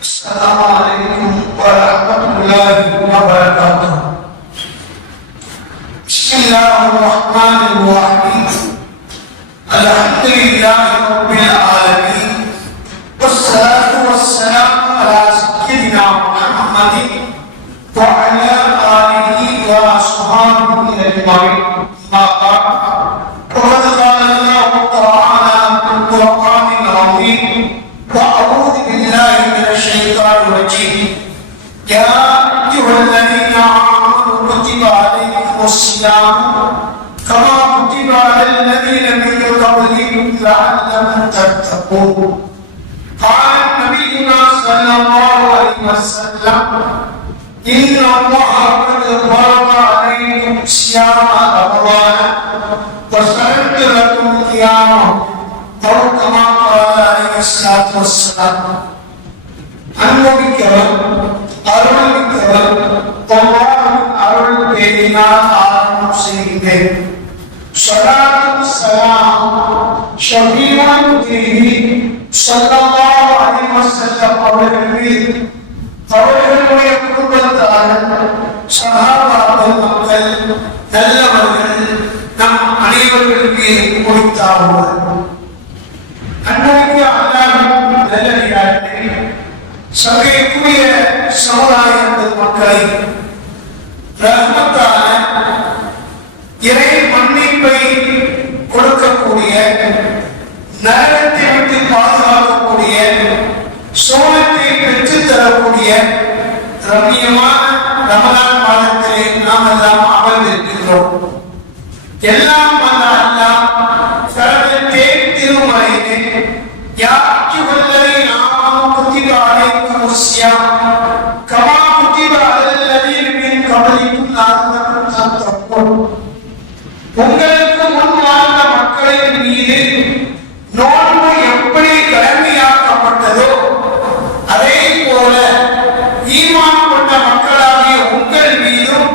السلام عليكم ورحمة الله وبركاته. بسم الله الرحمن الرحيم. الحمد لله رب العالمين، والصلاة والسلام على سيدنا محمد وعلى آله وأصحابه أجمعين. أما بعد، فقد قال الله تعالى في القرآن العظيم: وأعوذ بالله من الشيطان الرجيم. يا أيها الذين آمنوا كتب عليكم الصيام كما كتب على الذين من قبلكم لعلكم تتقون. قال نبينا صلى الله عليه وسلم: إن الله قد فرض عليكم صيام رمضان وشرع لكم قيامه أو كما قال عليه الصلاة والسلام. அன்புமிக்கவர் அருள்மிக்கவர் அல்லாஹ்வின் அருள் பேரினால் ஆரம்பம் செய்கிறேன். ஸலாத்து ஸலாம் ஷஃபீஉல் தீஹி ஸல்லல்லாஹு அலைஹி வஸல்லம் அவர்கள் மீது, அவர்களுடைய குடும்பத்தார், சஹாபாக்கள், மக்கள், நல்லவர்கள், நம் அனைவர்கள் மீது குறித்தார்கள். அன்னைக்கு அல்லாஹ்வின் நல்லடியார்களே, சங்கைக்குரிய சமுதாயத்தில் மக்களை ரஹ்மத்தான இறை மன்னிப்பை கொடுக்கக்கூடிய, நரகத்தை விட்டு பாதுகாக்கக்கூடிய, சோனத்தை பெற்றுத் தரக்கூடிய ரம்மியமான ரமலான் மாதத்திலே நாம் எல்லாம் அமர்ந்திருக்கிறோம். எல்லாம் வல்ல அல்லாஹ் தனது திருமறையிலே யா அய்யுஹல்லதீன ஆமனூ குத்திப அலைக்குமுஸ் ஸியாம் கமா குத்திப அலல் லதீன மின் கப்லிக்கும் லஅல்லக்கும் தத்தகூன். உங்களுக்கு முன் வாழ்ந்த மக்களின் மீது நோன்பு எப்படி கடமையாக்கப்பட்டதோ அதே போல ஈமான் கொண்ட மக்களாகிய உங்கள் மீதும்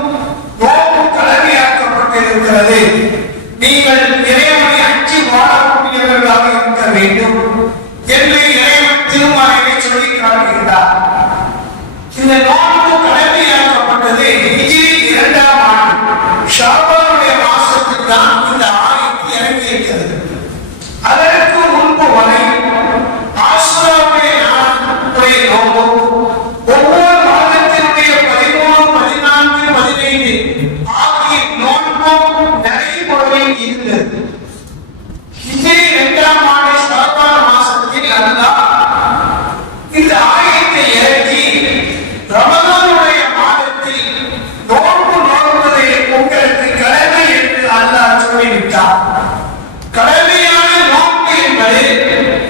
நோன்பு கடமையாக்கப்பட்டிருக்கிறது. நீங்கள் இறைவனை அஞ்சி வாழக்கூடியவர்களாக இருக்க வேண்டும் என்று இறைவன் திருமறையை சொல்லி காட்டுகிறார். இந்த நோன்பு கடமையாக்கப்பட்டது ஹிஜ்ரி 2ஆம் ஆண்டு ஷாபானுடைய மாசத்தில் தான் இந்த ஆயத்து இறங்கியிருக்கிறது. அதற்கு முன்பு வரை ஆசுராவுடைய நாளுடைய நோன்பு ஒவ்வொரு மாதத்தினுடைய 13, 14, 15 ஆகிய நோன்பும் நடைமுறையில் இருந்தது. ஹிஜ்ரி 2ஆம் ஆண்டு ஷாபான் மாசத்தில் அல்லாஹ் இந்த ஆயத்தை இறக்கி ரமலானுடைய மாதத்தில் நோன்பு நோன்பதை உங்களுக்கு கடமை என்று அல்லாஹ் சொல்லிவிட்டார். கடமையான நோன்பு என்பது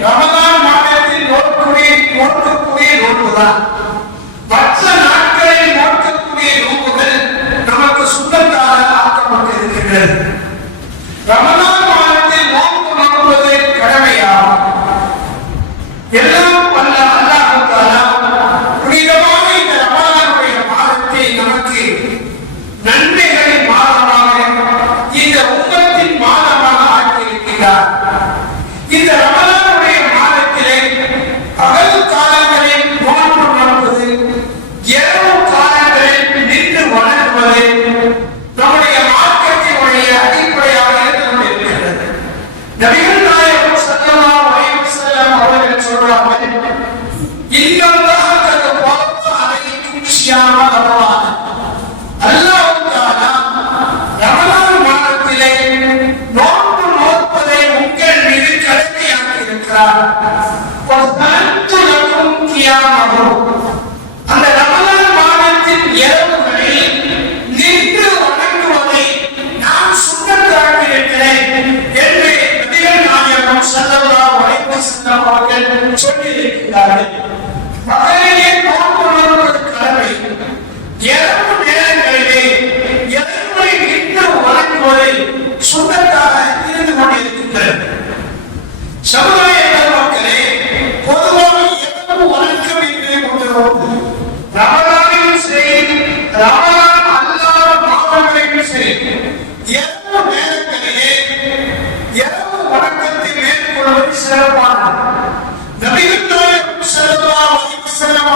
ரமலான் மாதத்தில் நோக்கக்கூடிய நோன்புதான். மற்ற நாட்களில் நோக்கக்கூடிய நோன்புகள் நமக்கு சுத்தத்தாக ஆக்கப்பட்டிருக்கிறது. ரமலான் மாதத்தில் நோன்பு நோக்குவது கடமையாகும். எல்லாம் வல்ல அல்லாஹ் தஆலா புனிதமான இந்த ரமலானுடைய மாதத்தை நமக்கு நன்மைகளின் மாதமாக, இந்த உம்மத்தின் மாதமாக ஆக்கியிருக்கிறார். இந்த ரமலானுடைய மாதத்திலே பகல் காலங்களில் நோன்பு நோக்குவது, இரவு காலங்களில் நின்று வணங்குவது நம்முடைய மார்க்கத்தினுடைய அடிப்படையாக இருந்து கொண்டிருக்கிறது. நபிகள் நாயகம் ஸல்லல்லாஹு அலைஹி வஸல்லம் அவர்கள் சொல்றார்கள்: இன்னல்லாஹ கத் ஃபரத அலைக்கும் ஸியாம ரமலான். அல்லாஹ் தஆலா ரமலான் மாதத்திலே நோன்பு நோற்பதை உங்கள் மீது கடமையாக்கி இருக்கிறார். வஸனத்து லகும் கியாமஹு. அந்த ரமலான் மாதத்தின் இரவுகளில் நின்று வணங்குவதை நான் சுன்னத்தாக்கி இருக்கிறேன் என்று நபிகள் நாயகம் ஸல்லல்லாஹு அலைஹி வஸல்லம் அவர்கள் சொல்லியிருக்கிறார்கள். பகலிலே நோன்பு நோற்பது கடமை, இரவு நேரங்களிலே இறைவனை நின்று வணங்குவதை சுன்னத்தாக இருந்து கொண்டிருக்கின்றது. சமுதாய மக்களே, பொதுவாக இரவு வணக்கம் என்று கொண்டு ரமலானிலும் சரி, ரமலான் அல்லாத மாதங்களிலும் சரி, இரவு நேரங்களிலே இரவு வணக்கத்தை மேற்கொள்வது சிறப்பானது. நபிகள் நாயகம் ஸல்லல்லாஹு அலைஹி வஸல்லம்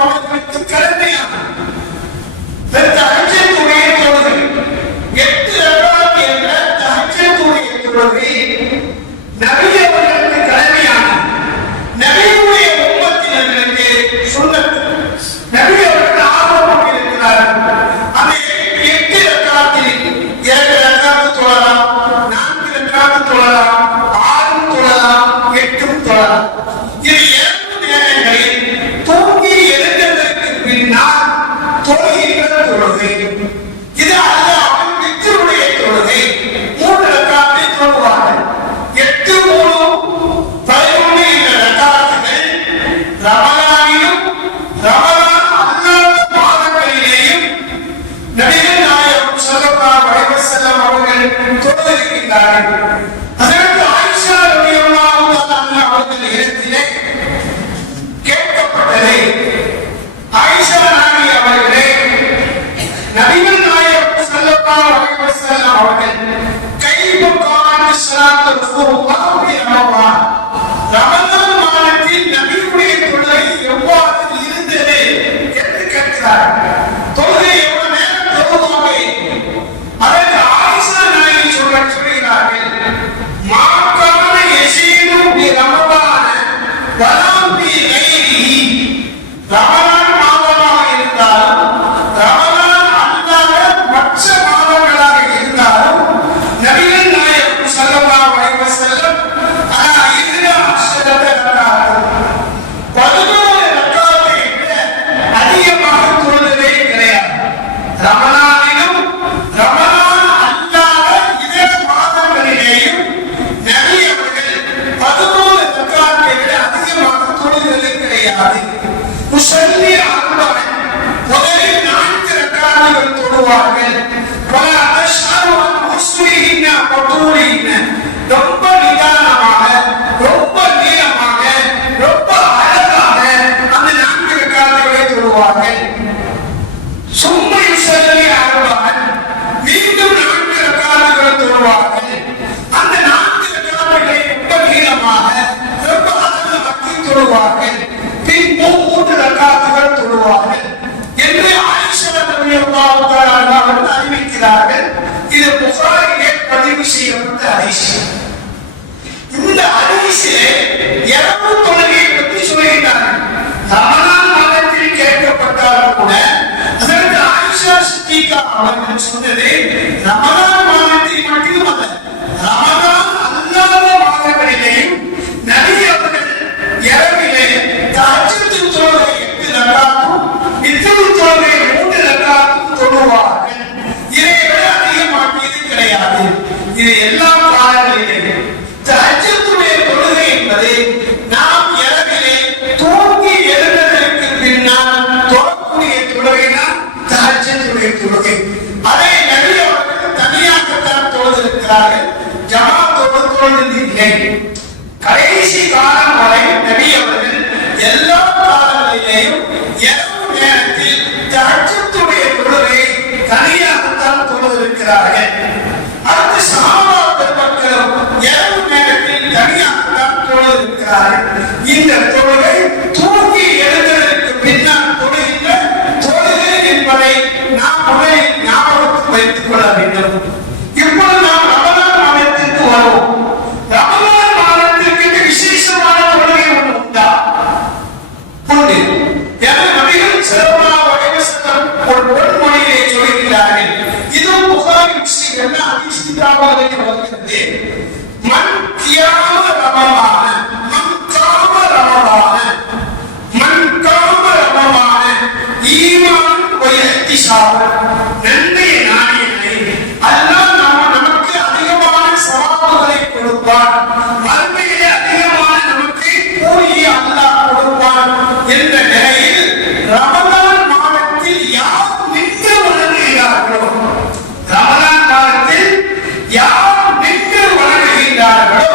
ரமலானிலும் ரமலான் அல்லாத மாதங்களிலேயும் நபிகள் நாயகம் ஸல்லல்லாஹு அலைஹி வஸல்லம் அவர்கள் தொழுதிருக்கின்றார்கள். அதற்கு ஆயிஷா ரலியல்லாஹு தஆலா அவர்கள் இடத்திலே கேட்கப்பட்டது, ஆயிஷா நாயகி அவர்களே, நபிகள் நாயகம் ஸல்லல்லாஹு அலைஹி வஸல்லம் அவர்கள் கைஃப கானத் ஸலாத்து ரசூலுல்லாஹி ஃபீ ரமலான், ரமலான் மாதத்தில் நபியுடைய தொழுகை எவ்வாறு இருந்தது என்று கேட்கிறார்கள். தொழுகை எவ்வளவு நேரம் தொழுவாங்க? அதற்கு ஆயிஷா நாயகி சொல்கிறார்கள், மா கான யஸீது ஃபீ ரமலான் வலா ஃபீ கைரிஹி, ரமலான் மாதமாக இருந்தாலும் ரமலான் அல்லாத மற்ற மாதங்களாக இருந்தாலும் நபிகள் நாயகம் ஸல்லல்லாஹு அலைஹி வஸல்லம் 11 ரக்காத்தை விட அதிகமாக தொழுதலே கிடையாது. ரமலானிலும் ரமலான் அல்லாத இதர மாதங்களிலேயும் நபி அவர்கள் 11 ரக்காத்தை விட அதிகமாக தொழுதலே கிடையாது. முஸல்லி அர்பஅன், முதலில் 4 ரக்காத்துகள் தொழுவார்கள். வலா தஷ்ஹரு அன் உஸ்ரிஹின்ன வதூரிஹின்ன, ரொம்ப நிதானமாக, ரொம்ப நீளமாக, ரொம்ப அழகாக அந்த 4 ரக்காத்துகளை தொழுவார்கள். சும்ம யுஸல்லி அர்பஅன், மீண்டும் 4 ரக்காத்துகளை தொழுவார்கள். அந்த 4 ரக்காத்துகளை ரொம்ப நீளமாக, ரொம்ப அழகாக தொழுவார்கள். பின் 3 ரக்காத்துகள் தொழுவார்கள் என்று ஆயிஷா ரலியல்லாஹு தஆலா அவர்கள் அறிவிக்கிறார்கள். இது புகாரிலே பதிவு செய்யப்பட்ட ஹதீஸ். இந்த ஹதீஸிலே இரவு தொழுகையை பற்றி சொல்கிறார்கள். ரமலான் மாதத்தில் கேட்கப்பட்டாலும் கூட அதற்கு ஆயிஷா சித்திகா அவர்கள் சொன்னது ரமலான் மாதத்தில் மட்டுமல்ல, ரமலான் அல்லாத மாதங்களிலேயும் நபி அவர்கள் இரவிலே தஹஜ்ஜுத் தொழுகை 8 ரக்காத்தும், வித்ர் தொழுகை 3 ரக்காத்தும் தொழுவார்கள். இதை விட அதிகமாக்கியது கிடையாது. இது எல்லா காலங்களிலேயும் தஹஜ்ஜுடைய தொழுகை என்பது நாம் இரவிலே தூங்கி எழுந்ததற்கு பின்னால் தொழக்கூடிய தொழுகைதான் தஹஜ்ஜுடைய தொழுகை. அதை நபி அவர்கள் தனியாகத்தான் தொழுதிருக்கிறார்கள், ஜமாத்தோடு தொழுதில்லை. கடைசி காலம் வரை நபி அவர்கள் எல்லா காலங்களிலேயும் இரவு நேரத்தில் தஹஜ்ஜுடைய தொழுகை தனியாகத்தான் தொழுதிருக்கிறார்கள். அடுத்து சஹாபாக்கள் மக்களும் இரவு நேரத்தில் தனியாகத்தான் தொழுதிருக்கிறார்கள். இந்த தொழுகை தூங்கி எழுந்ததற்கு பின்னால் தொழுகின்ற தொழுகை என்பதை நாம் முதலில் ஞாபகத்தில் வைத்துக் கொள்ள வேண்டும். இப்பொழுது நாம் ரமலான் மாதத்திற்கு வருவோம். ரமலான் மாதத்திற்கு விசேஷமான தொழுகை ஒன்று உண்டா? உண்டு. எனவே நபிகள் ஸல்லல்லாஹு அலைஹி வஸல்லம் ஒரு பொன்மொழியை சொல்கிறார்கள். இது புகாரி முஸ்லிம் எல்லா ஹதீஸ் கிதாபுகளிலும் வருகிறது. மன் கியாம ரமலான, மன் காம ரமலான, மன் காம ரமலான ஈமான் வ இஹ்திசாபன், நன்மை நாடியனை அல்லாஹ் நமக்கு அதிகமான சவாபுகளை கொடுப்பான், மறுமையிலே அதிகமான நமக்கு கூலியை அல்லாஹ் கொடுப்பான் என்ற நிலையில் ரமலான் மாதத்தில் யார் நின்று வணங்குகிறார்களோ, ரமலான் மாதத்தில் யார் நின்று வணங்குகிறார்களோ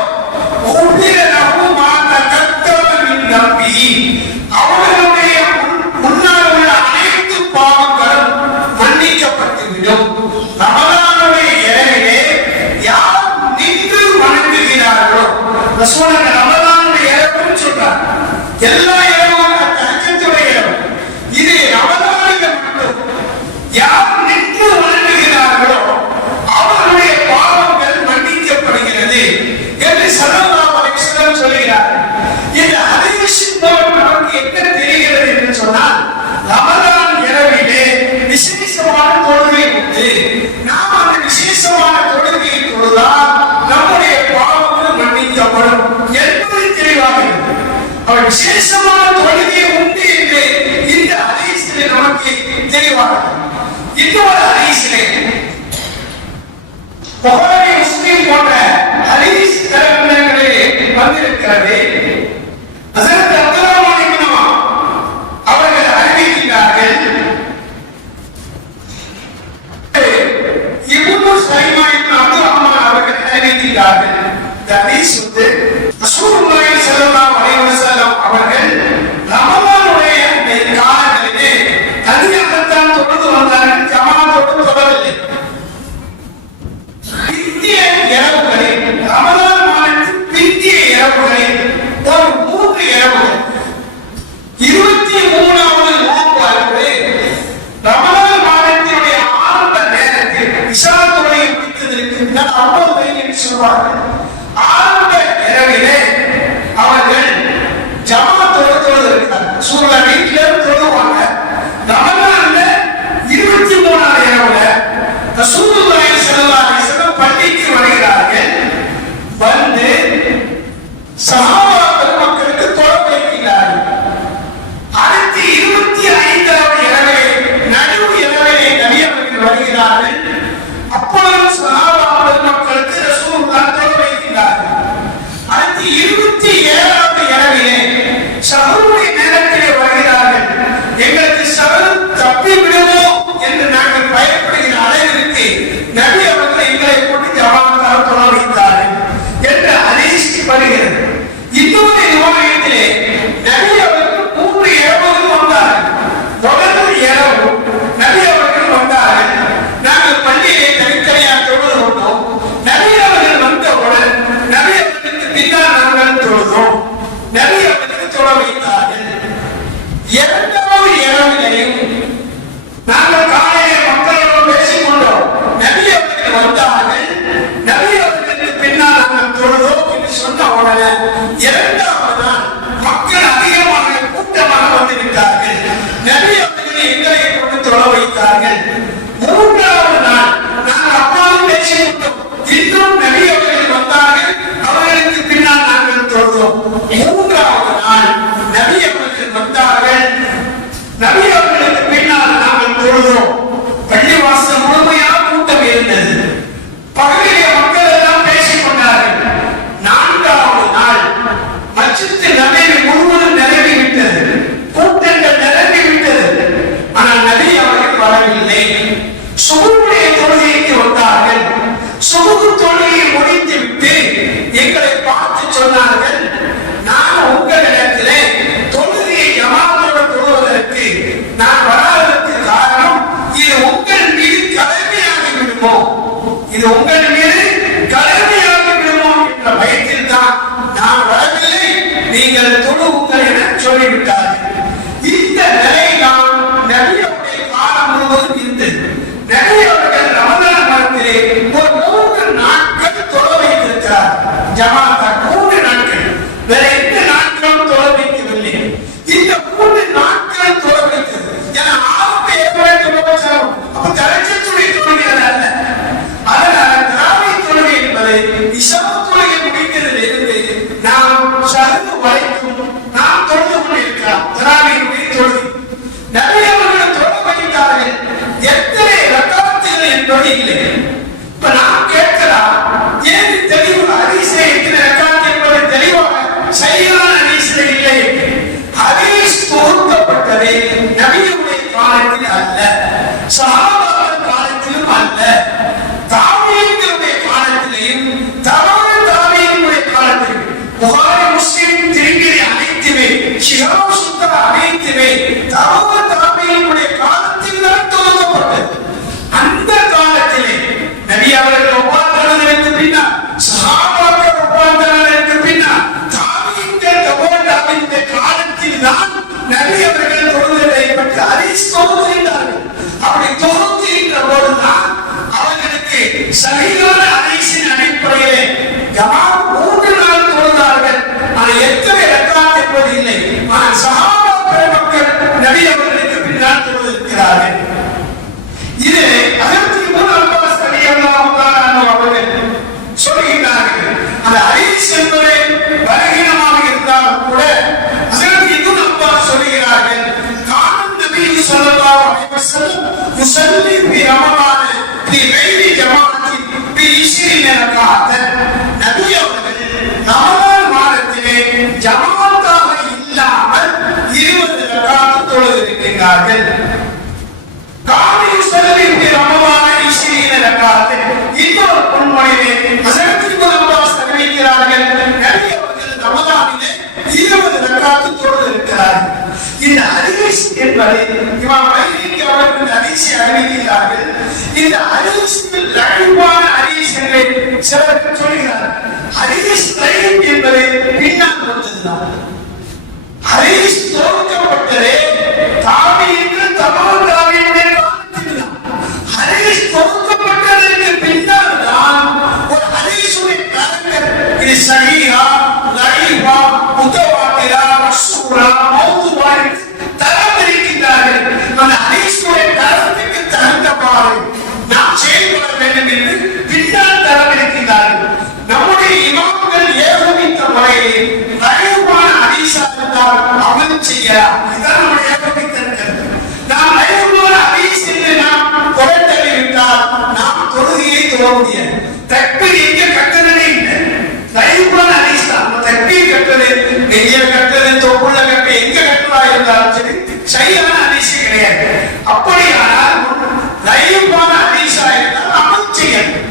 அவர்களுடைய முன்னால் உள்ள அனைத்து பாவங்களும் மன்னிக்கப்பட்டுவிடும். ரமலானுடைய இரவிலே யார் நின்று வணங்குகிறார்களோ, ரசூலுல்லாஹ் ரமலானுடைய இரவுன்னு சொல்றார். எல்லா இரவும் தஹஜ்ஜுடைய இரவு, இது ரமலானில் மட்டும் யார் நின்று வணங்குகிறார்களோ அவர்களுடைய பாவங்கள் மன்னிக்கப்படுகிறது என்று ஸல்லல்லாஹு அலைஹி வஸல்லம் சொல்கிறார். இந்த ஹதீஸின் மூலம் நமக்கு என்ன தெரிகிறது என்று சொன்னால், ரமலான் இரவிலே விசேஷமான தொழுகை உண்டு. நாம் அந்த விசேஷமான தொழுகையை தொழுதால் நம்முடைய பாவங்கள் மன்னிக்கப்படும் என்பது தெளிவாக இருக்கிறது. அவர் விசேஷமான தொழுகை உண்டு என்று இந்த ஹதீஸிலே நமக்கு தெளிவாக இன்னொரு ஹதீஸிலே புகாரி முஸ்லிம் போன்ற ஹதீஸ் தரப்பினர்களே வந்திருக்கிறது. ஹஸரத் அப்துல்லாஹ் இப்னு 50 என்று சொல்வார்கள். ஆரம்ப இரவிலே அவர்கள் ஜமாத்தோடு தொழுகிறார்கள். சூழ்நிலை வீட்டில் தொழுவாங்க. ரமலான்ல 23ஆம் இரவுல ரசூலுல்லாஹி ஸல்லல்லாஹு அலைஹி வஸல்லம் பள்ளிக்கு வருகிறார்கள். வந்து சஹாபா பெருமக்களுக்கு தொழ வைக்கிறார்கள். அடுத்து 25ஆவது இரவிலே நடு இரவிலே நபி அவர்கள் வருகிறார்கள். அப்பொழுது சஹாபா பெருமக்களுக்கு ரசூலுல்லாஹ் தொழ வைக்கிறார்கள். அடுத்து 27ஆவது இரவிலே சஹருடைய நேரத்திலே வருகிறார்கள். எங்களுக்கு சஹர் தப்பி விடுமோ என்று நாங்கள் பயப்படுகிற அளவிற்கு நபி அவர்கள் எங்களை கொண்டு ஜமாத்தாக தொழ வைத்தார்கள் என்று ஹதீஸ் வருகிறது. இன்னொரு ரிவாயத்திலே நபி அவர்கள் 3 இரவுகள் வந்தார்கள். தொடர்ந்து இரவு நபி அவர்கள் வந்தார்கள். நாங்கள் பள்ளியிலே தனித்தனியாக தொழுது கொண்டோம். நபி அவர்கள் வந்தவுடன் நபி அவர்களுக்கு பின்னால் நாங்கள் தொழுதோம். நபி அவர்களுக்கு தொழ வைத்தார்கள். 2வது இரவிலையும் நாங்கள் காலையிலே மக்களோடு பேசிக் கொண்டோம். நபி அவர்கள் வந்தார்கள். நபி அவர்களுக்கு பின்னால் நாங்கள் தொழுதோம் என்று சொன்ன உடனே 2வது நாள் மக்கள் அதிகமாக கூட்டமாக வந்துவிட்டார்கள். நபி அவர்கள் எங்களை கொண்டு தொழ வைத்தார்கள். 3வது நாள் நாங்கள் அப்பாவும் பேசிக் கொண்டோம். இன்னும் நபி அவர்கள் வந்தார்கள். அவர்களுக்கு பின்னால் நாங்கள் தொழுதோம். 3வது நாள் நபி அவர்கள் வந்தார்கள். நபி அவர்களுக்கு பின்னால் நாங்கள் தொழுதோம். பள்ளிவாசல் முழுமையாக கூட்டம் இருந்தது. பகலிலே மக்கள் எல்லாம் பேசிக் கொண்டார்கள். 4வது நாள் மஸ்ஜித் நபவி முழுவதும் நிரம்பிவிட்டது. கூட்டங்கள் நிரம்பிவிட்டது. ஆனால் நபி அவர்கள் வரவில்லை. சுபுடைய தொழுகைக்கு வந்தார்கள். சுபு தொழுகையை முடித்துவிட்டு எங்களை பார்த்து சொன்னார்கள், நான் உங்களிடத்திலே தொழுகையை ஜமாத்தோடு தொழுவதற்கு நான் வராததற்கு காரணம் இது உங்கள் மீது கடமையாகி விடுமோ, இது உங்கள் மீது கடமையாகி விடுமோ என்ற பயத்தில் தான் நான் வரவில்லை, நீங்கள் தொழுவுங்கள் என சொல்லிவிட்டார்கள். இந்த நிலைதான் நபியுடைய காலம் முழுவதும் இருந்தது. நபி அவர்கள் ரமலான் மாதத்திலே ஒரு 3 நாட்கள் தொழ வைத்திருக்கிறார். ஜமாத்தா 3 நாட்கள், வேற எந்த நாட்களும் தொழ வைக்கவில்லை. இந்த 3 நாட்கள் தொழ வைத்தது. ஏன்னா ஆரம்ப ஏற்பாடு தொழ வச்சாலும் அப்ப தரச்சத்துடைய தொழுகிறது அல்ல. அதனால தராவி தொழுகை என்பது இஷா தொழுகை முடிக்கிறதில் இருந்து நாம் சஹர் வரைக்கும் நாம் தொழுது கொண்டிருக்கலாம். தராவியுடைய தொழுகை நபி அவர்கள் தொழ வைத்தார்கள். எத்தனை ரக்காத்துகள் என்பது இல்லை. இப்ப நாம் கேட்கலாம், ஏன் தெளிவு ஹதீஸே எத்தனை ரக்காத் என்பது தெளிவாக சரியான ஹதீஸில் இல்லை. ஹதீஸ் தொகுக்கப்பட்டது நபியுடைய காலத்தில் அல்ல, சஹாபாக்கள் காலத்திலும் அல்ல, தாபீன்களுடைய காலத்திலேயும் தாபீன்களுடைய காலத்திலும் புகாரி முஸ்லிம் திருமதி அனைத்துமே ஷிஹாப் சுத்தா அனைத்துமே தாபீன்களுடைய காலத்தில் தான் தொகுக்கப்பட்டது. அந்த காலத்திலே நபி அவர்கள் ஒப்பாந்தனதற்கு பின்னால் சஹாபாக்கள் ஒப்பாந்தனதற்கு பின்னால் தாபீன்கள் தபோதாபின்னுடைய காலத்தில் தான் நபி அவர்கள் தொழுதலை பற்றி ஹதீஸ் தொகுக்கின்றார்கள். அப்படி தொகுக்கின்ற போதுதான் அவர்களுக்கு சரியான ஹதீஸின் அடிப்படையிலே ஜமாத் 3 நாள் தொழுதார்கள். ஆனால் எத்தனை ரக்காத் என்பது இல்லை. ஆனால் சஹாபா பெருமக்கள் நபி அவர்களுக்கு பின்னால் தொழுதிருக்கிறார்கள். இது ஹஜ்ரத் இப்னு அப்பாஸ் ரலியல்லாஹு தஆலா அன்ஹு அவர்கள் சொல்கிறார்கள். அந்த ஹதீஸ் என்பது பலகீனமாக இருந்தாலும் கூட ஹஜ்ரத் இப்னு அப்பாஸ் சொல்கிறார்கள், கான் நபி ஸல்லல்லாஹு அலைஹி வஸல்லம் யுஸல்லி ஃபி ரமலான் ஃபி கைரி ஜமாஅத்தி ஃபி 20 ரக்காத். நபி அவர்கள் ரமலான் மாதத்திலே ஜமாத்தாக இல்லாமல் 20 ரக்காத் தொழுதிருக்கிறார்கள். கான் யுஸல்லி ஃபி ரமலான் 20 ரக்காத். இன்னொரு பொன்மொழியிலே ஹஜ்ரத் இப்னு அப்பாஸ் அறிவிக்கிறார்கள், நபி அவர்கள் ரமலானிலே 20 ரக்காத் தொழுதிருக்கிறார்கள். இந்த ஹதீஸ் என்பது இமாம் பைஹகி அவர்கள் ஹதீஸை அறிவிக்கிறார்கள். இந்த ஹதீஸில் லகுவான ஹதீஸ் என்று சிலர் சொல்கிறார்கள். ஹதீஸ் லைஃப் என்பது பின்னால் வந்ததுதான். ஹதீஸ் தொகுக்கப்பட்டதே தாபீன்கள் தபோத் தாபீன்களுடைய காலத்தில் தான். ஹதீஸ் தொகுக்கப்பட்டதற்கு பின்னால் தான் தொழ முடியாது. தக்பீர் எங்க கட்டணே இல்லை, லைஃப்ல அடிஸ்தான் தக்பீர் கட்டது நெய்ய கட்டது தொப்புள்ள கட்டு எங்க கட்டதா இருந்தாலும் சரி சரியான அதிசயம் கிடையாது. அப்படியானால் லைஃபான அதிசயம் இருந்தால் அமல் செய்யணும்.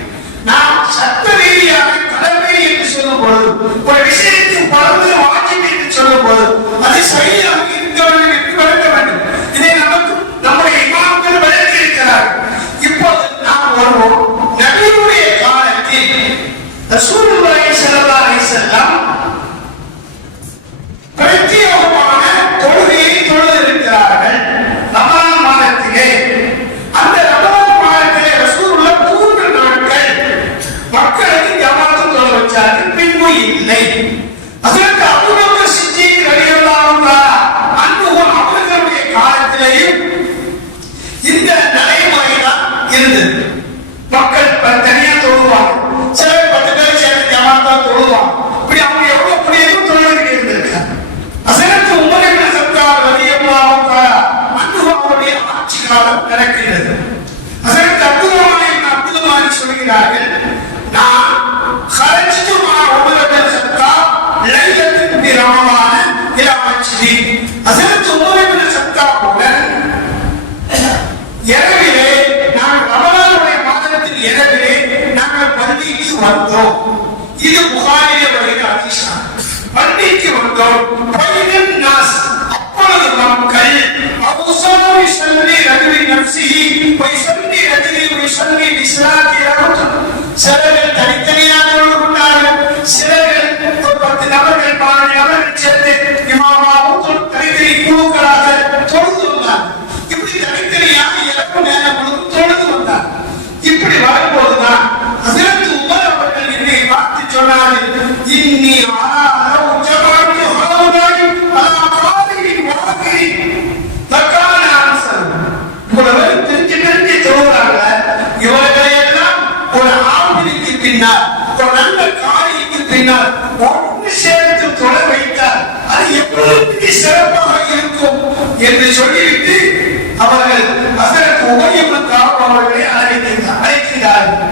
நாம் சட்ட ரீதியாக கடமை என்று சொல்லும் பொழுது, ஒரு விஷயத்தின் பலந்து வாஜிப் என்று சொல்லும் பொழுது அது சரியாக இருக்க வேண்டும் என்று விளக்க வேண்டும். இதை நமக்கு நம்முடைய இமாம்கள் விளக்கி இருக்கிறார்கள். இப்போது நாம் வருவோம், நபியுடைய காலத்தில் ரசூலுல்லாஹி ஸல்லல்லாஹு அலைஹி வஸல்லம் பிரத்யேகமான தொழுகையை தொழுது இருக்கிறார்கள் ரமலான் மாதத்திலே. அந்த ரமலான் மாதத்திலே ரசூலுல்லாஹ் 3 நாட்கள் மக்களுக்கு ஜமாத்து தொழ வச்சார்கள், பின்பு இல்லை. அதற்கு அபூபக்கர் சித்தீக் ரலியல்லாஹு அன்ஹு அவர்களுடைய காலத்திலேயும் இந்த நடைமுறை தான் இருந்தது. மக்கள் தனியா தொழுவாங்க, சில 10 பேர் சேர்ந்து ஜமாத்தா தொழுவாங்க. இப்படி அவங்க எவ்வளவு புரியும் தொழிலுக்கு இருந்திருக்காங்க. ஹஸரத் உமர் இப்னு கத்தாப் ரலியல்லாஹு அன்ஹு அவருடைய ஆட்சி காலம் நடக்கிறது. ஹஸரத் அப்துல்லாஹ் இப்னு அப்துல் மாலிக் சொல்கிறார்கள், நான் خرجت مع عمر بن الخطاب ليلة في رمضان إلى مسجد. ஹஸரத் உமர் இப்னு கத்தாப் இரவிலே நாங்கள் ரமலானுடைய மாதத்தில் இரவிலே நாங்கள் பள்ளிக்கு வந்தோம். இது புகாரிலே வருகிற ஹதீஸ். பள்ளிக்கு வந்தோம். பைனன் நாஸ், அப்பொழுது மக்கள் அபூசாமி ஸல்லி ரஜுலி நஃப்ஸிஹி வ ஸல்லி ரஜுலி வ ஸல்லி பிஸ்லாத்தி ரஹமத்துல். சிலர்கள் தனித்தனியாக தொழுது கொண்டார்கள், சிலர்கள் 10 நபர்கள் 12 நபர்கள் சேர்ந்து இமாமாவும் தனித்தனி குழுக்களாக தொழுது வந்தார்கள். இப்படி தனித்தனியாக இரவு நேரம் முழுவதும் தொழுது வந்தார். இப்படி வரும்போதுதான் ஹஸரத் உமர் அவர்கள் என்னை பார்த்து சொன்னார்கள், இன்னி அலா ஜமாஅத்து ஹவுலாய் அலா காதிரி வாகிரி தக்கான அன்சர். இவ்வளவு தெரிஞ்சு தொழுகிறாங்க. இவர்களையெல்லாம் ஒரு ஆம்பிற்கு பின்னால், ஒரு நல்ல காரிக்கு பின்னால் ஒன்று சேர்த்து தொழ வைத்தார், அது எப்பொழுது சிறப்பாக இருக்கும் என்று சொல்லிவிட்டு அவர்கள் ஹஸரத் உபய் இப்னு கஅப் அவர்களை அழைக்கிறார்கள்.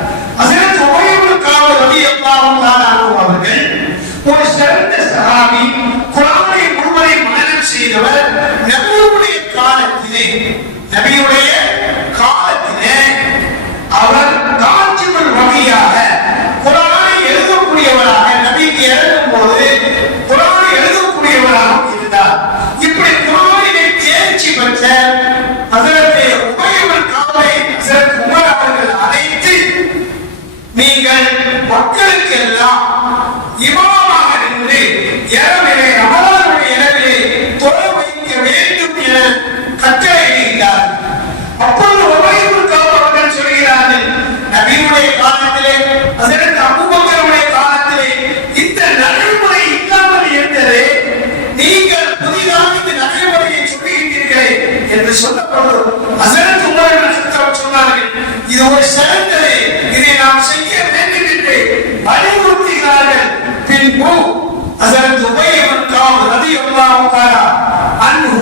ஹஸரத் உபய் இப்னு கஅப் ரலியல்லாஹு அன்ஹு அவர்கள் ஒரு சிறந்த சஹாபி, குர்ஆனை முழுவதும் மனனம் செய்தவர். நபியுடைய காலத்திலே அவர் காட்சிகள் வகையாக குர்ஆனை எழுதக்கூடியவராக, நபிக்கு எழுதும் போது குர்ஆனை எழுதக்கூடியவராக இருந்தார். இப்படி குர்ஆனிலே தேர்ச்சி பெற்ற ஹஸரத் உபய் இப்னு கஅபை ஹஸரத் உமர் அவர்கள் அழைத்து, நீங்கள் மக்களுக்கு எல்லாம் இமாமாக நின்று இரவிலே ரமலானுடைய இரவிலே தொழ வைக்க வேண்டும் என கட்டளையிட்டார். அப்பொழுது உபய் இப்னு கஅப் அவர்கள் சொல்கிறார்கள், நபியுடைய காலத்திலே ஹஸரத் அபூபக்கருடைய காலத்திலே இந்த நடைமுறை இல்லாமல் இருந்தது, நீங்கள் புதிதாக இந்த நடைமுறையை சொல்லுகிறீர்களே என்று சொல்லப்போது ஹஸரத் உமர் இப்னு கத்தாப் சொன்னார்கள், இது ஒரு சிறந்தது, இதை நாம் செய்ய வேண்டும் என்று வலியுறுத்துகிறார்கள். பின்பு ஹஸரத் உபய் இப்னு கஅப் ரலியல்லாஹு அன்ஹு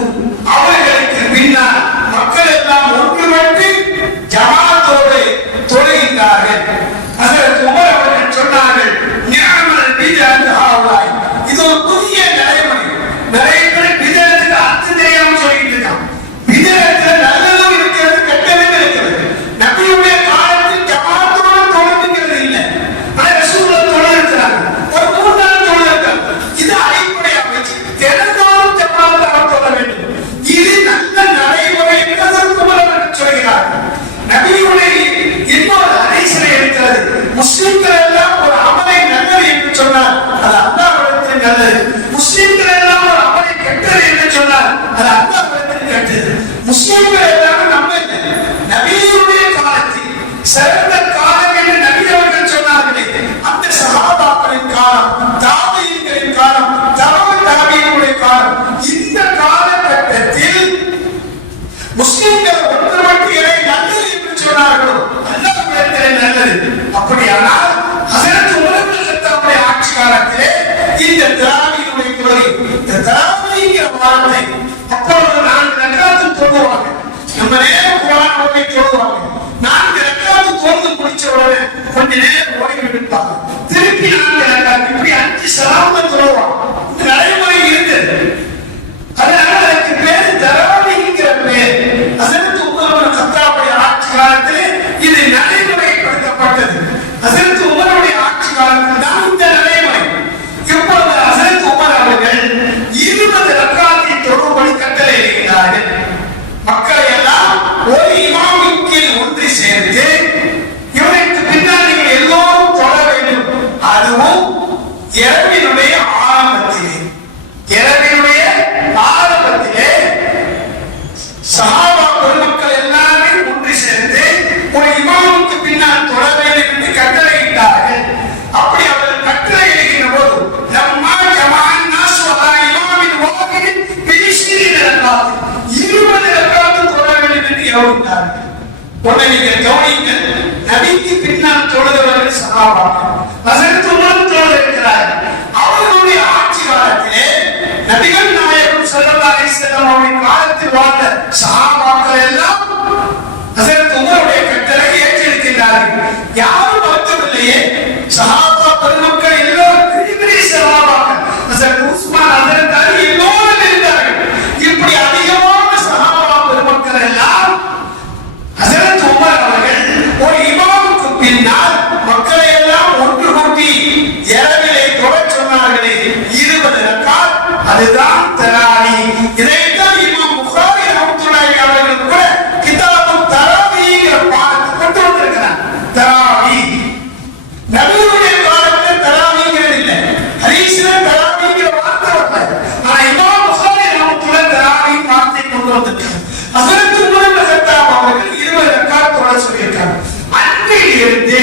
அவர்களுக்கு பின்னால் மக்கள் எல்லாம் ஒன்றுபட்டு ஜமாத்தோடு தொழுகிறார்கள். ஹஸரத் உமர் அவர்கள் சொன்னார்கள், நிஅமல் பித்அத்து ஹவுலாய். இது ஒரு புதிய நடைமுறை. நிறைய பேர் பித்அத்துக்கு அர்த்தம் தெரியாம சொல்லிட்டு இருக்காங்க. பித்அத்துல நல்லதும் இருக்கிறது, கெட்டதும் இருக்கிறது. நபியுடைய காலத்தில் ஜமாத்தோடு தொழுகிறது இல்லை, ஆனா ரசூலுல்லாஹ் தொழுகிறாங்க. ஒரு 3 நாள் தொழுகிறாங்க. இது அடிப்படையாக வச்சு தினந்தோறும் ஜமாத்தாக தொழ வேண்டும். இது நல்ல நடைமுறை என்பதற்கு உமர் சொல்கிறார்கள். நபியுடைய இன்னொரு ஹதீஸிலே இருக்கிறது, முஸ்லிம்கள் எல்லாம் ஒரு அமலை நல்லது என்று சொன்னார், அது அல்லாஹ்விடத்தில் நல்லது. முஸ்லிம்கள் எல்லாம் ஒரு அமலை கெட்டது என்று சொன்னார், அது அல்லாஹ்விடத்தில் கெட்டது. முஸ்லிம்கள் எல்லாம் நம்ம நபியுடைய காலத்தில் சிறந்த காலம் என்று நபி அவர்கள் சொன்னார்களே, அந்த சஹாபாக்களின் காலம், தாபீன்களின் காலம், தாபீனுடைய காலம், இந்த காலகட்டத்தில் முஸ்லிம்கள் ஒன்றுபட்டு இறை நல்லது என்று சொன்னார்களோ அல்லாஹ்விடத்தில் நல்லது. அப்படியானால் ஹஸரத் உமர் இப்னு கத்தாபுடைய ஆட்சி காலத்திலே இந்த தராவீஹுடைய தொழுகை, இந்த தராவீஹ்ங்கிற வார்த்தை அப்பொழுது 4 ரக்காத்து தொழுவாங்க. நம்ம நேரம் குர்ஆன் ஓதி தொழுவாங்க. 4 ரக்காத்து தொழுது முடிச்ச உடனே கொஞ்ச நேரம் ஓய்வு எடுப்பாங்க, திருப்பி 4 ரக்காத், இப்படி 5 சலாமத் தொழுவான். இந்த நடைமுறை இருந்தது. அதனால அதுக்கு பேரு தராவீங்கிற பேர். ஹஸரத் உமர் இப்னு கத்தாபுடைய ஆட்சி காலத்திலே இது நடைமுறைப்படுத்தப்பட்டது. ஹஸரத் உமருடைய ஆட்சி காலத்தில் தான் இந்த நடைமுறை. இப்பொழுது ஹஸரத் உமர் அவர்கள் 20 ரக்காத்தை தொழும்படி கட்டளை இடுகிறார்கள். மக்களை எல்லாம் ஒரு இமாமின் கீழ் ஒன்று சேர்ந்து இவருக்கு பின்னால் நீங்கள் எல்லோரும் தொழ வேண்டும். அதுவும் இரவினுடைய ஆரம்பத்திலே சஹாபா பெருமக்கள் எல்லாமே ஒன்று சேர்ந்து ஒரு இமாமுக்கு பின்னால் தொழ வேண்டும் என்று கட்டளையிட்டார்கள். அப்படி அவர்கள் கட்டளை இடுகிற போது நம்மா ஜமான் நாஸ் வலா இமாமின் வாஹித் பிஸ்ரீன ரக்காத் 20 ரக்காத் தொழ வேண்டும் என்று யோசித்தார்கள். உடனே நீங்கள் கவனியுங்கள், நபிக்கு பின்னால் தொழுதவர்கள் சஹாபாக்கள், ஹஸரத் உமர் தொழுதிருக்கிறார்கள். அவர்களுடைய ஆட்சி காலத்திலே நபிகள் நாயகம் ஸல்லல்லாஹு அலைஹி வஸல்லம் அவர்களின் காலத்தில் வாழ்ந்த சஹாபாக்கள் எல்லாம் ஹஸரத் உமருடைய கட்டளை ஏற்றிருக்கிறார்கள். யாரும் மறுக்கவில்லையே. சஹாபா பெருமக்கள் எல்லோரும் பெரிய சஹாபாக்கள், ஹஸரத் உஸ்மான், ஹஸரத் அலி எல்லோரும் இருந்தார்கள். இப்படி அதிகமான சஹாபா பெருமக்கள் எல்லாம் ஹஸரத் உமர் அவர்கள் ஒரு இமாமுக்கு பின்னால் மக்களை எல்லாம் ஒன்று கூட்டி இரவிலே தொழச் சொன்னார்களே 20 ரக்காத், அதுதான் தராவி. இதைத்தான் இமாம் புகாரி ரஹ்மத்துல்லாஹி அவர்கள் கூட கிதாபு தராவிங்கிற பாடத்தை கொண்டு வந்திருக்கிறார். தராவி நபியுடைய காலத்தில் தராவிங்கிறது இல்லை, ஹதீஸ்ல தராவிங்கிற வார்த்தை வரல. ஆனா இமாம் புகாரி ரஹ்மத்துல்லாஹி தராவி வார்த்தை கொண்டு வந்திருக்கிறார். ஹஸரத் உமர் இப்னு கத்தாப் அவர்கள் 20 ரக்காத் தொழ சொல்லியிருக்காங்க. அன்றிலிருந்து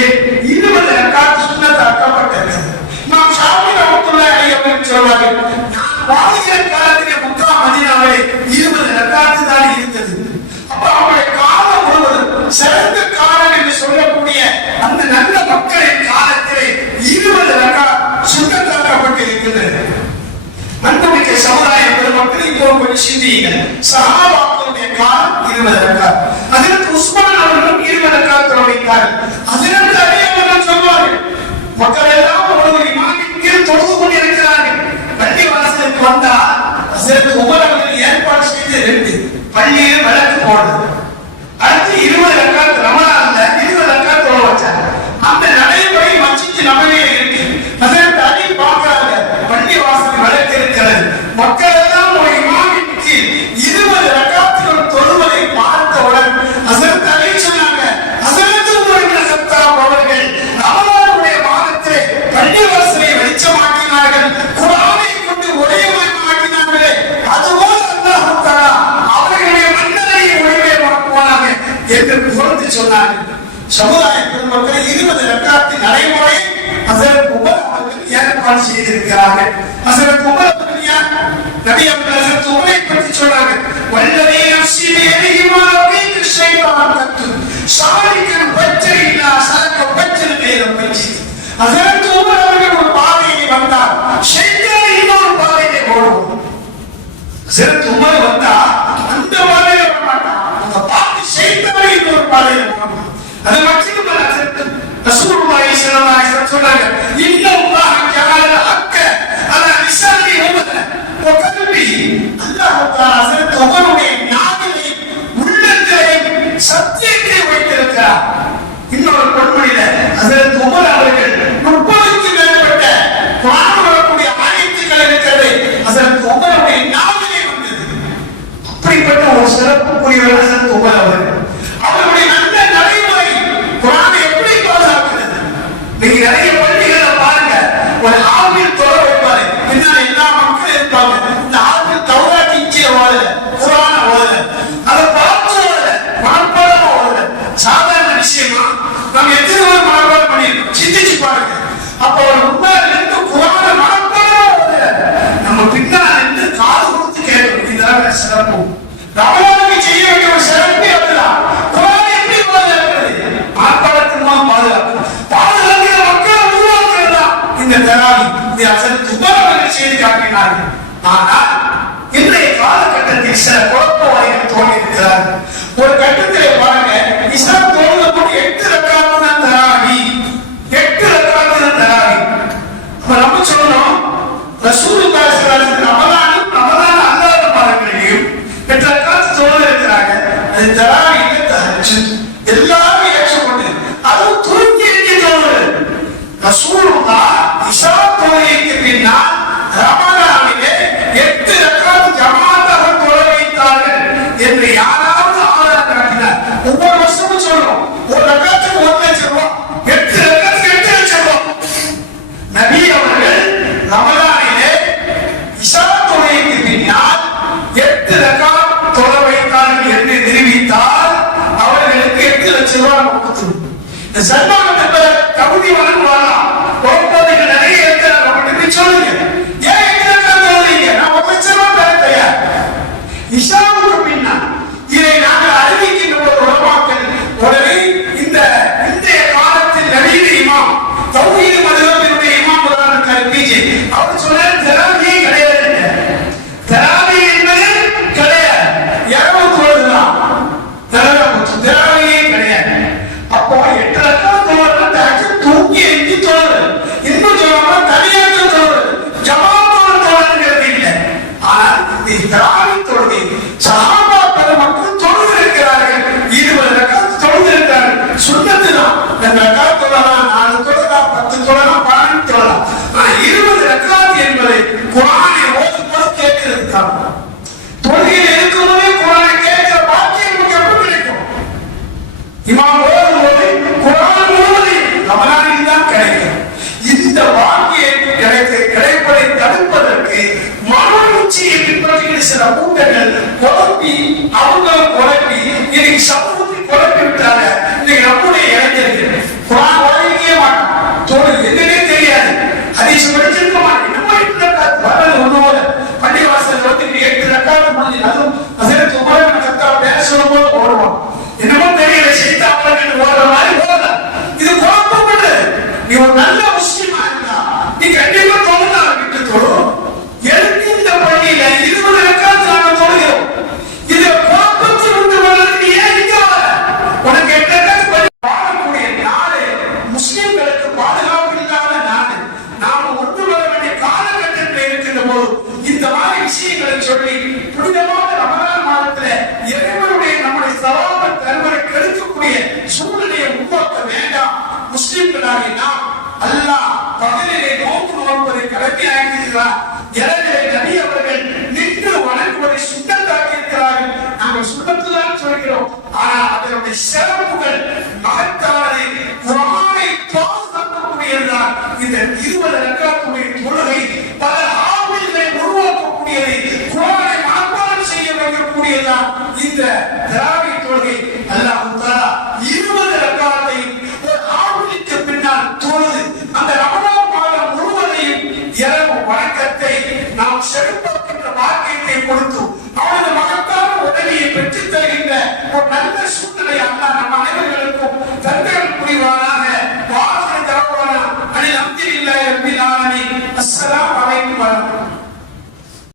20 ரக்காத் சுன்னத்தாக்கப்பட்டது. இமாம் ஷாஃபி ரஹ்மத்துல்லாஹி அலைஹி அவர்கள் சொல்வார்கள், நான் வாழ்கிற காலத்திலே மக்கா மதீனாவிலே 20 ரக்காத் தான் இருந்தது. அப்ப அவருடைய காலம் முழுவதும் சிறந்த காலம் என்று சொல்லக்கூடிய அந்த நல்ல மக்களின் காலத்திலே 20 ரக்காத் சுன்னத்தாக்கப்பட்டிருக்கிறது. மண்புமிக்க சமுதாய பெருமக்கள் இப்போ கொஞ்சம் சிந்தியுங்கள். சஹாபாக்களுடைய காலம் 20 ரக்காத். ஹஸரத் உஸ்மான் அவர்களும் 20 ரக்காத் தொழுகிறார்கள். ஹஸரத் அலி அவர்கள் சொல்வார்கள், மக்கள் எல்லாம் ஒரு இமாமின் கீழ் தொழுது கொண்டிருக்கிறார்கள். பள்ளி வாசலுக்கு வந்தா ஹஸரத் உமர் அவர்கள் ஏற்பாடு செய்து 2 பள்ளியில் விளக்கு போடுறது. அடுத்து 20 ரக்காத் ரமலான்ல 20 ரக்காத் தொழ வச்சாங்க. அந்த நடைமுறை மஸ்ஜித் நபவியில இருக்கு. ஹஸரத் அலி பார்க்கறாங்க, பள்ளி வாசல் விளக்கு இருக்கிறது. மக்கள் எல்லாம் ஒரு இமாமின் கீழ் 20 ரக்காத்துகள் தொழுவதை பார்த்தவுடன் ஹஸரத் அலி சொன்னாங்க, ஹஸரத் உமர் இப்னு கத்தாப் அவர்கள் ரமலானுடைய மாதத்திலே பள்ளி வாசலை வெளிச்சமாக்கினார்கள், குர்ஆனை கொண்டு ஒளிமயமாக்கினார்களே, அதுபோல் அல்லாஹ் தஆலா அவர்களுடைய மன்னரையை ஒளிமயமாக்குவானாக என்று புகழ்ந்து சொன்னார்கள். சமுதாய பெருமக்கள் 20 ரக்காத்து நடைமுறை ஹஸரத் உமர் அவர்கள் ஏற்பாடு செய்திருக்கிறார்கள். ஹஸரத் உமர் அவர்கள் யார்? நபி அவர்கள் ஹஸரத் உமரை பற்றி சொன்னாங்க, வல்லதி நஃப்ஸி பியதிஹி மா லகீது ஷைத்தான் கத்து ஷாரிகன் பஜ்ரில்லா சலக பஜ்ர் கைர பஜ்ரி. ஹஸரத் உமர் அவர்கள் ஒரு பாதையை வந்தார், ஷைத்தான் இன்னொரு பாதையை ஓடுவான். ஹஸரத் உமர் வந்தா அந்த பாதையில வர மாட்டான், அந்த பாதை ஷைத்தான் இன்னொரு பாதையில போவான். அது மட்டும் ஹஸரத் ரசூலுல்லாஹி ஸல்லல்லாஹு அலைஹி வஸல்லம் சொன்னாங்க, இன்னல்லாஹ ஜஅல ஹக்க அலா லிசானி உமர் வ கல்பிஹி. அல்லாஹ் தஆலா ஹஸரத் உமருடைய நாவிலே உள்ளத்திலே சத்தியத்தை வைத்திருக்கிறார். இன்னொரு பொன்மொழியில ஹஸரத் உமர் அவர்கள் 30க்கு மேற்பட்ட குர்ஆன் வரக்கூடிய ஆயத்துக்கள் இருக்கிறது ஹஸரத் உமருடைய நாவிலே வந்தது. அப்படிப்பட்ட ஒரு சிறப்புக்குரியவர் ஹஸரத் உமர் அவர்கள். அவருடைய நல்ல நடைமுறை குர்ஆனை எப்படி பாதுகாக்கிறது? நீங்க நிறைய பள்ளிகளை பாருங்க, ஒரு ஆவில் தொழ வைப்பாரு, பின்னால் எல்லா மக்களும் இருப்பாங்க. இந்த ஆவில் தௌராத் இஞ்சில ஓதல, குர்ஆன ஓதல, அதை பார்த்து ஓதல, மனப்பாடமா ஓதல. சாதாரண விஷயமா நம்ம எத்தனை பேர் மனப்பாடம் பண்ணிருக்கோம்? சிந்திச்சு பாருங்க. அப்ப ஒரு முன்னாடி இருந்து குர்ஆன மனப்பாடமா ஓதல, நம்ம பின்னால் இருந்து காது கொடுத்து கேட்கணும். இதுதான் சிறப்பு. ரமலானுக்கு செய்ய வேண்டிய ஒரு சிறப்பு அதுதான். குர்ஆனை எப்படி பாதுகாக்கிறது? மனப்பாடத்தின் மூலம் பாதுகாக்கணும். பாதுகாக்கிற மக்களை உருவாக்குறதா இந்த தராவி. இது ஹஸரத் உமர் அவர்கள் செய்து காட்டினார்கள். ஆனால் இன்றைய காலகட்டத்தில் சில குழப்பவாதிகள் தோன்றியிருக்கிறார்கள். ஒரு கட்டத்திலே பாருங்க, இஸ்லாம் தோன்றும் போது 8 ரக்காத் தான் தராவி, தோல் இருக்கிறாங்க. அது தராவியில தஹஜ்ஜுத் எல்லாரும் ஏற்றுக்கொண்டு அதுவும் தூங்கி எழுதி தோல். ரசூலுல்லாஹ் இஷா தொழுகைக்கு பின்னால் ரமலானிலே 8 ரக்காத் ஜமாஅத்தாக தொழ வைத்தார்கள் என்று யாராவது ஆதாரம் காட்டினார்? ஒவ்வொரு வருஷமும் சொல்றோம், ஒரு ரக்காத்துக்கு 1 லட்சம் ரூபாய், 8 ரக்காத்துக்கு 8 லட்சம் ரூபாய். நபி அவர்கள் ரமலானிலே இஷா தொழுகைக்கு பின்னால் 8 ரக்காத் தொழ வைத்தார்கள் என்று நிரூபித்தால் அவர்களுக்கு 8 லட்சம் ரூபாய் கொடுத்து இந்த சன்மானத்தை கபடி வழங்குவாரா? கோட்பாடுகள் நிறைய இருக்கிறார், அவங்களுக்கு சொல்லுங்க. ஏன் 8 ரக்காத் தொழுறீங்க? நான் 1 லட்சம் ரூபாய் தர தயார். இஷாவுக்கு பின்னால் இதை நாங்கள் அறிவிக்கின்ற ஒரு உலமாக்கள் உடனே இன்றைய காலத்தில் நவீன இமாம் தௌஹீத் மதுஹபினுடைய இமாம் உதாரணத்துக்கு பிஜே அவர் சொன்னார், தராவி கிடையாது, தராவி என்பது கிடையாது, இரவு தொழுதுதான் தராவியே கிடையாது. அப்போ 8 ரக்காத் தொழுறது தஹஜ்ஜுத் தூங்கி எழுந்து தொழுது, இன்னும் சொல்லாம தனியாக தொழுது, ஜமாஅத்தோடு தொழுதுங்கிறது இல்லை. ஆனால் இந்த தராவி தொழுகை சஹாபா பெருமக்கள் தொழுது இருக்கிறார்கள், 20 ரக்காத் தொழுது இருக்கிறார்கள். சுன்னத்து தான், 2 ரக்காத் தொழலாம், 4 தொழலாம், 10 தொழலாம், 12 தொழலாம். 20 ரக்காத் என்பதை குர்ஆனை ஓதும்போது கேட்கிறது தான். தொழுகையில் இருக்கும்போதே குர்ஆனை கேட்கிற பாக்கியம் நமக்கு எப்ப கிடைக்கும்? இமாம் ஓதும்போது குர்ஆன் முழுவதும் ரமலானில் தான் கிடைக்கும். இந்த பாக்கியம் கிடைப்பதை தடுப்பதற்கு மனோச்சியை பின்பற்றுகிற சில கூட்டங்கள் குழப்பி அவங்களும் குழப்பி இன்னைக்கு சமூகத்தை குழப்பி விட்டாங்க. இன்னைக்கு நம்முடைய இளைஞர்கள் குர்ஆன் ஓதிக்கவே மாட்டான், தொழுது என்னன்னே தெரியாது, ஹதீஸ் படிச்சிருக்க மாட்டேன். நம்ம 8 ரக்காத் வரது ஒண்ணு பள்ளிவாசல் வந்து 8 ரக்காத் முடிஞ்சு அதுவும் ஹஸரத் உமர் இப்னு கத்தாப் பேர் சொல்லும்போது ஓடுவான். என்னமோ தெரியல, சைத்தான்கள் ஓடுற மாதிரி ஓடுற. இது குழப்பப்பட்டு நீ ஒரு நல்ல முஸ்லிமா இருந்தா நீ கண்டிப்பா தொழுது ஆரம்பித்து தொழு. எதுக்கு இந்த பள்ளியில 20 ரக்காத் நாம தொழுகிறோம்? இது குழப்பத்தை உண்டு பண்ணுறது. நீ ஏன் இங்க வர? உனக்கு 8 ரக்காத் பள்ளி வாழக்கூடிய நாடு முஸ்லிம்களுக்கு பாதுகாப்பு இல்லாத நாடு. நாம ஒன்று வர வேண்டிய காலகட்டத்தில் இருக்கின்ற போது இந்த மாதிரி விஷயங்களை சொல்லி புனிதமான ரமலான் மாதத்துல இறைவனுடைய நம்முடைய சவாலை தருவதை கெடுக்கக்கூடிய சூழ்நிலையை உருவாக்க வேண்டாம். முஸ்லிம்களாகி நாம் அல்லாஹ் பகலிலே நோன்பு நோன்பதை கடமையாக்கியிருக்கிறார். எனவே நபி அவர்கள் நின்று வணங்குவதை சுத்தத்தாக்கி இருக்கிறார்கள். நாங்கள் சுத்தத்துதான் சொல்கிறோம், ஆனால் அதனுடைய சிறப்புகள் மகத்தானது. குர்ஆனை பாதுகாக்கக்கூடியதுதான் இந்த 20 ரக்காத்துடைய தொழுகை. பல ஆவிகளை உருவாக்கக்கூடியது, குர்ஆனை மனப்பாடம் செய்ய வைக்கக்கூடியதுதான் இந்த தராவி தொழுகை. அல்லாஹ் தஆலா